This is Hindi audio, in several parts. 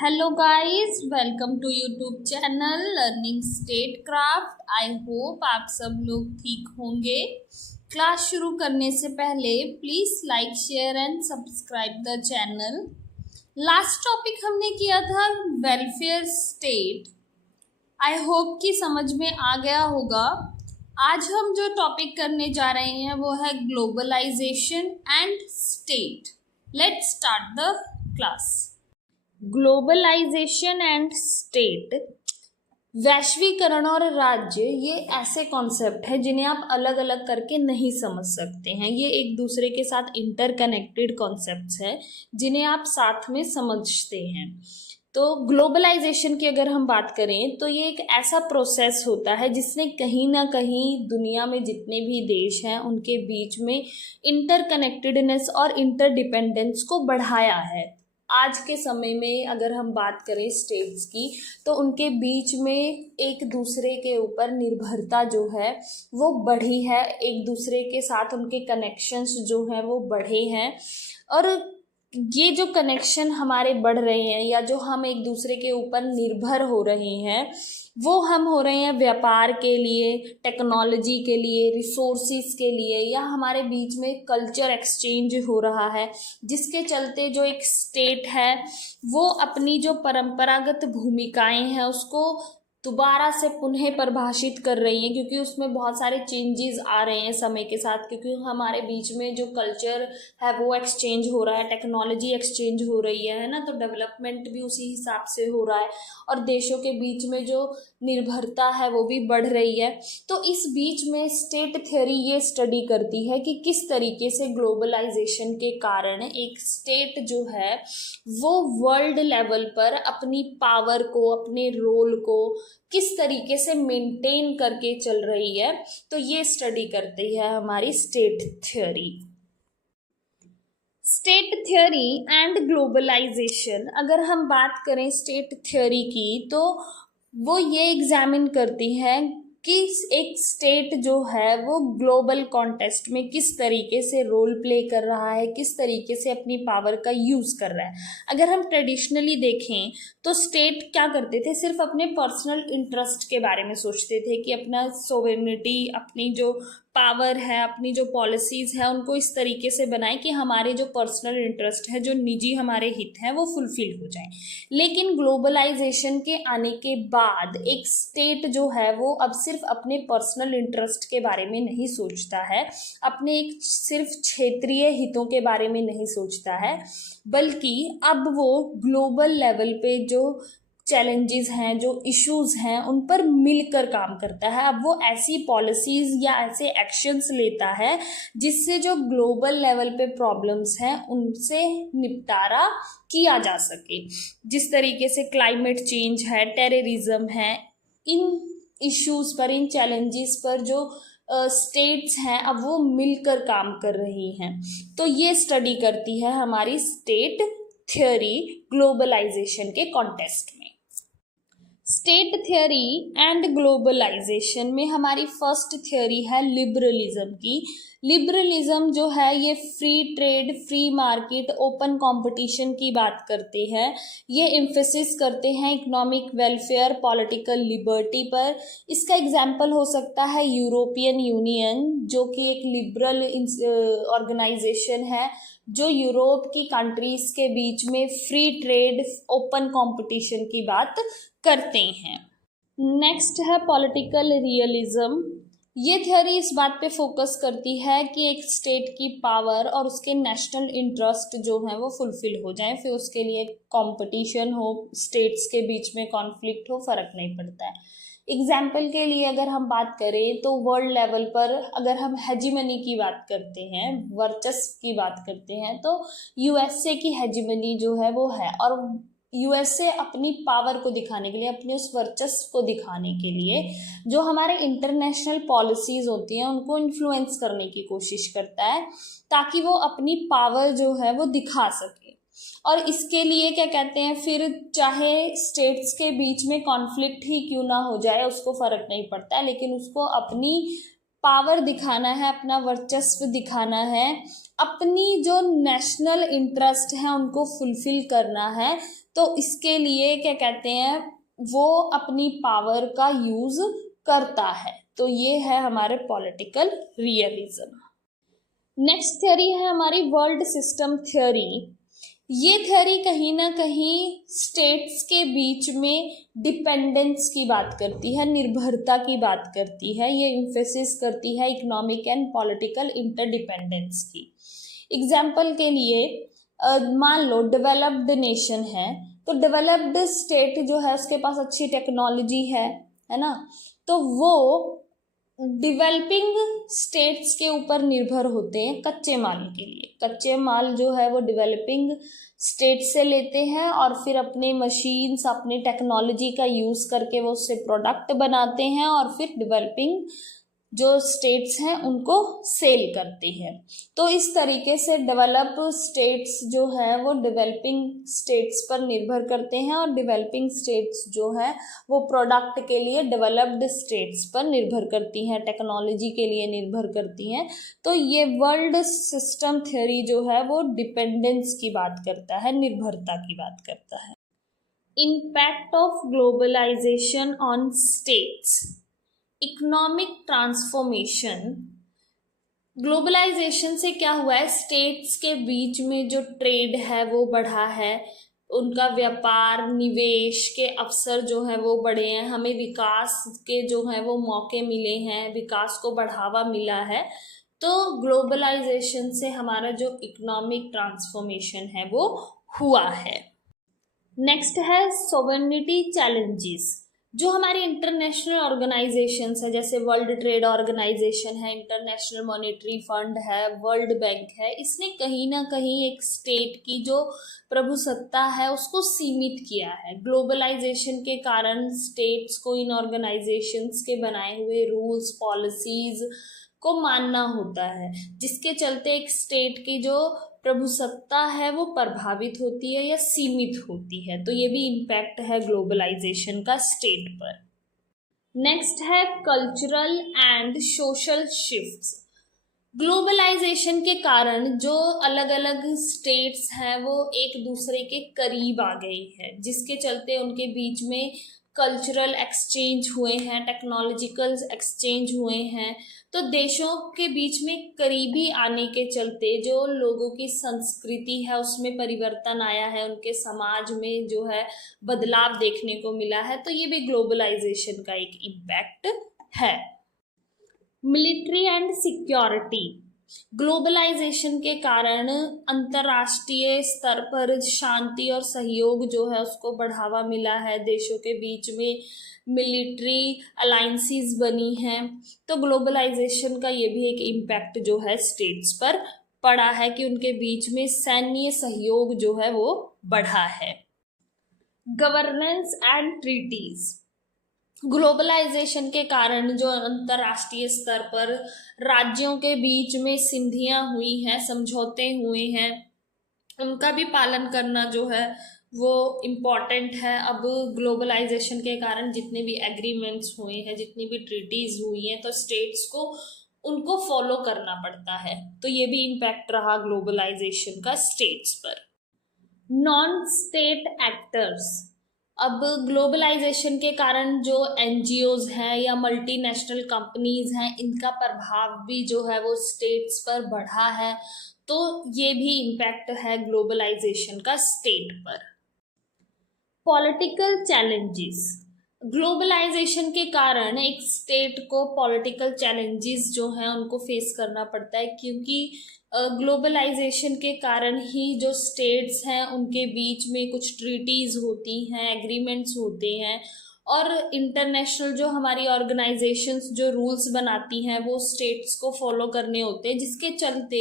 Hello guys, welcome to YouTube channel learning state craft. I hope आप सब लोग ठीक होंगे। क्लास शुरू करने से पहले please like share and subscribe the channel. Last topic हमने किया था वेलफेयर स्टेट। आई होप कि समझ में आ गया होगा। आज हम जो टॉपिक करने जा रहे हैं वो है globalisation and state. Let's start the class. Globalisation and state, वैश्वीकरण और राज्य, ये ऐसे कॉन्सेप्ट है जिन्हें आप अलग अलग करके नहीं समझ सकते हैं। ये एक दूसरे के साथ इंटरकनेक्टेड कॉन्सेप्ट्स हैं जिन्हें आप साथ में समझते हैं। तो ग्लोबलाइजेशन की अगर हम बात करें तो ये एक ऐसा प्रोसेस होता है जिसने कहीं ना कहीं दुनिया में जितने भी देश हैं उनके बीच में इंटरकनेक्टेडनेस और इंटरडिपेंडेंस को बढ़ाया है। आज के समय में अगर हम बात करें स्टेट्स की तो उनके बीच में एक दूसरे के ऊपर निर्भरता जो है वो बढ़ी है, एक दूसरे के साथ उनके कनेक्शंस जो हैं वो बढ़े हैं। और ये जो कनेक्शन हमारे बढ़ रहे हैं या जो हम एक दूसरे के ऊपर निर्भर हो रहे हैं वो हम हो रहे हैं व्यापार के लिए, टेक्नोलॉजी के लिए, रिसोर्सिस के लिए, या हमारे बीच में कल्चर एक्सचेंज हो रहा है जिसके चलते जो एक स्टेट है वो अपनी जो परंपरागत भूमिकाएं हैं उसको दोबारा से पुनः परिभाषित कर रही हैं, क्योंकि उसमें बहुत सारे चेंजेस आ रहे हैं समय के साथ, क्योंकि हमारे बीच में जो कल्चर है वो एक्सचेंज हो रहा है, टेक्नोलॉजी एक्सचेंज हो रही है ना, तो डेवलपमेंट भी उसी हिसाब से हो रहा है और देशों के बीच में जो निर्भरता है वो भी बढ़ रही है। तो इस बीच में स्टेट थ्योरी ये स्टडी करती है कि किस तरीके से ग्लोबलाइजेशन के कारण एक स्टेट जो है वो वर्ल्ड लेवल पर अपनी पावर को, अपने रोल को किस तरीके से मेंटेन करके चल रही है। तो ये स्टडी करती है हमारी state theory. State theory and globalisation, अगर हम बात करें स्टेट थ्योरी की तो वो ये एग्जामिन करती है कि एक स्टेट जो है वो ग्लोबल कॉन्टेस्ट में किस तरीके से रोल प्ले कर रहा है, किस तरीके से अपनी पावर का यूज़ कर रहा है। अगर हम ट्रेडिशनली देखें तो स्टेट क्या करते थे, सिर्फ अपने पर्सनल इंटरेस्ट के बारे में सोचते थे कि अपना सोवेरेनिटी, अपनी जो पावर है, अपनी जो पॉलिसीज़ है उनको इस तरीके से बनाए कि हमारे जो पर्सनल इंटरेस्ट है, जो निजी हमारे हित हैं वो फुलफिल हो जाए। लेकिन ग्लोबलाइजेशन के आने के बाद एक स्टेट जो है वो अब सिर्फ अपने पर्सनल इंटरेस्ट के बारे में नहीं सोचता है, अपने एक सिर्फ क्षेत्रीय हितों के बारे में नहीं सोचता है, बल्कि अब वो ग्लोबल लेवल पे जो चैलेंजेस हैं, जो इश्यूज हैं, उन पर मिलकर काम करता है। अब वो ऐसी पॉलिसीज या ऐसे एक्शंस लेता है जिससे जो ग्लोबल लेवल पे प्रॉब्लम्स हैं उनसे निपटारा किया जा सके। जिस तरीके से क्लाइमेट चेंज है, टेररिज्म है, इन इश्यूज पर, इन चैलेंजेस पर जो स्टेट्स हैं अब वो मिलकर काम कर रही हैं। तो ये स्टडी करती है हमारी स्टेट थ्योरी ग्लोबलाइजेशन के कॉन्टेस्ट में। स्टेट थ्योरी एंड ग्लोबलाइजेशन में हमारी फर्स्ट थ्योरी है लिबरलिज्म की। लिबरलिज्म जो है ये free trade, free market, open competition की बात करते हैं। ये एम्फेसिस करते हैं इकोनॉमिक वेलफेयर, पॉलिटिकल लिबर्टी पर। इसका एग्जाम्पल हो सकता है यूरोपियन यूनियन, जो कि एक लिबरल ऑर्गेनाइजेशन है जो यूरोप की कंट्रीज के बीच में फ्री ट्रेड, ओपन कंपटीशन की बात करते हैं। नेक्स्ट है पॉलिटिकल रियलिज्म। ये थ्योरी इस बात पे फोकस करती है कि एक स्टेट की पावर और उसके नेशनल इंटरेस्ट जो हैं वो फुलफिल हो जाएं, फिर उसके लिए कंपटीशन हो, स्टेट्स के बीच में कॉन्फ्लिक्ट हो, फर्क नहीं पड़ता है। एग्जाम्पल के लिए अगर हम बात करें तो वर्ल्ड लेवल पर अगर हम हेजिमनी की बात करते हैं, वर्चस्व की बात करते हैं, तो यूएसए की हेजिमनी जो है वो है, और यूएसए अपनी पावर को दिखाने के लिए, अपने उस वर्चस्व को दिखाने के लिए जो हमारे इंटरनेशनल पॉलिसीज होती हैं उनको इन्फ्लुएंस करने की कोशिश करता है ताकि वो अपनी पावर जो है वो दिखा सके। और इसके लिए क्या कहते हैं, फिर चाहे स्टेट्स के बीच में कॉन्फ्लिक्ट ही क्यों ना हो जाए उसको फर्क नहीं पड़ता है, लेकिन उसको अपनी पावर दिखाना है, अपना वर्चस्व दिखाना है अपनी जो नेशनल इंटरेस्ट है उनको फुलफिल करना है, तो इसके लिए क्या कहते हैं, वो अपनी पावर का यूज करता है। तो ये है हमारे पॉलिटिकल रियलिज्म। नेक्स्ट थ्योरी है हमारी वर्ल्ड सिस्टम थ्योरी। ये थ्योरी कहीं ना कहीं स्टेट्स के बीच में डिपेंडेंस की बात करती है, निर्भरता की बात करती है। ये इम्फेसिस करती है इकोनॉमिक एंड पॉलिटिकल इंटरडिपेंडेंस की। एग्जाम्पल के लिए मान लो डेवलप्ड नेशन है, तो डेवलप्ड स्टेट जो है उसके पास अच्छी टेक्नोलॉजी है ना, तो वो डेवलपिंग स्टेट्स के ऊपर निर्भर होते हैं कच्चे माल के लिए। कच्चे माल जो है वो डेवलपिंग स्टेट से लेते हैं और फिर अपने मशीन्स, अपनी टेक्नोलॉजी का यूज़ करके वो उससे प्रोडक्ट बनाते हैं और फिर डेवलपिंग जो स्टेट्स हैं उनको सेल करती है। तो इस तरीके से डेवलप स्टेट्स जो है वो डेवलपिंग स्टेट्स पर निर्भर करते हैं और डेवलपिंग स्टेट्स जो है वो प्रोडक्ट के लिए डेवलप्ड स्टेट्स पर निर्भर करती हैं, टेक्नोलॉजी के लिए निर्भर करती हैं। तो ये वर्ल्ड सिस्टम थ्योरी जो है वो डिपेंडेंस की बात करता है, निर्भरता की बात करता है। Impact of globalisation on states. Economic transformation. Globalisation से क्या हुआ है, स्टेट्स के बीच में जो ट्रेड है वो बढ़ा है, उनका व्यापार निवेश के अवसर जो है वो बढ़े हैं, हमें विकास के जो है वो मौके मिले हैं, विकास को बढ़ावा मिला है। तो ग्लोबलाइजेशन से हमारा जो इकोनॉमिक ट्रांसफॉर्मेशन है वो हुआ है। नेक्स्ट है सोवेरेनिटी चैलेंजेस। जो हमारी इंटरनेशनल ऑर्गेनाइजेशंस है, जैसे वर्ल्ड ट्रेड ऑर्गेनाइजेशन है, इंटरनेशनल मॉनेटरी फंड है, वर्ल्ड बैंक है, इसने कहीं ना कहीं एक स्टेट की जो प्रभुसत्ता है उसको सीमित किया है। ग्लोबलाइजेशन के कारण स्टेट्स को इन ऑर्गेनाइजेशंस के बनाए हुए रूल्स पॉलिसीज को मानना होता है, जिसके चलते एक स्टेट की जो प्रभुसत्ता है वो प्रभावित होती है या सीमित होती है। तो ये भी इम्पैक्ट है ग्लोबलाइजेशन का स्टेट पर। नेक्स्ट है cultural and social shifts. Globalisation के कारण जो अलग अलग स्टेट्स हैं वो एक दूसरे के करीब आ गई है, जिसके चलते उनके बीच में कल्चरल एक्सचेंज हुए हैं, टेक्नोलॉजिकल एक्सचेंज हुए हैं। तो देशों के बीच में करीबी आने के चलते जो लोगों की संस्कृति है उसमें परिवर्तन आया है, उनके समाज में जो है बदलाव देखने को मिला है। तो ये भी ग्लोबलाइजेशन का एक इम्पैक्ट है। Military and security. ग्लोबलाइजेशन के कारण अंतर्राष्ट्रीय स्तर पर शांति और सहयोग जो है उसको बढ़ावा मिला है, देशों के बीच में मिलिट्री अलायंसेस बनी हैं। तो ग्लोबलाइजेशन का ये भी एक इम्पैक्ट जो है स्टेट्स पर पड़ा है कि उनके बीच में सैन्य सहयोग जो है वो बढ़ा है। Governance and treaties. ग्लोबलाइजेशन के कारण जो अंतर्राष्ट्रीय स्तर पर राज्यों के बीच में संधियां हुई हैं, समझौते हुए हैं, उनका भी पालन करना जो है वो इम्पॉर्टेंट है। अब ग्लोबलाइजेशन के कारण जितने भी एग्रीमेंट्स हुए हैं, जितनी भी ट्रीटीज हुई हैं, तो स्टेट्स को उनको फॉलो करना पड़ता है। तो ये भी इम्पैक्ट रहा ग्लोबलाइजेशन का स्टेट्स पर। Non state actors. अब ग्लोबलाइजेशन के कारण जो एनजीओज हैं या मल्टीनेशनल कंपनीज हैं, इनका प्रभाव भी जो है वो स्टेट्स पर बढ़ा है। तो ये भी इम्पैक्ट है ग्लोबलाइजेशन का स्टेट पर। Political challenges. ग्लोबलाइजेशन के कारण एक स्टेट को पॉलिटिकल चैलेंजेस जो हैं उनको फेस करना पड़ता है, क्योंकि ग्लोबलाइजेशन के कारण ही जो स्टेट्स हैं उनके बीच में कुछ ट्रीटीज होती हैं, एग्रीमेंट्स होते हैं, और इंटरनेशनल जो हमारी ऑर्गेनाइजेशंस जो रूल्स बनाती हैं वो स्टेट्स को फॉलो करने होते हैं, जिसके चलते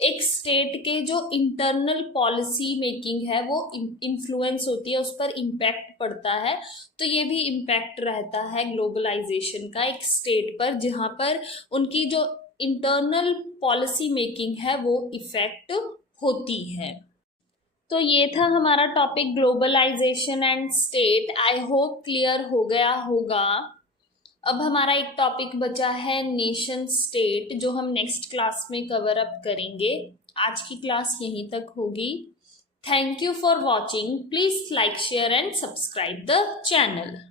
एक स्टेट के जो इंटरनल पॉलिसी मेकिंग है वो इन्फ्लुएंस होती है, उस पर इम्पैक्ट पड़ता है। तो ये भी इम्पैक्ट रहता है ग्लोबलाइजेशन का एक स्टेट पर, जहाँ पर उनकी जो इंटरनल पॉलिसी मेकिंग है वो इफेक्ट होती है। तो ये था हमारा topic globalisation and state. I hope clear हो गया होगा। अब हमारा एक टॉपिक बचा है नेशन स्टेट, जो हम नेक्स्ट क्लास में कवर अप करेंगे। आज की क्लास यहीं तक होगी। Thank you for watching. Please like share and subscribe the channel.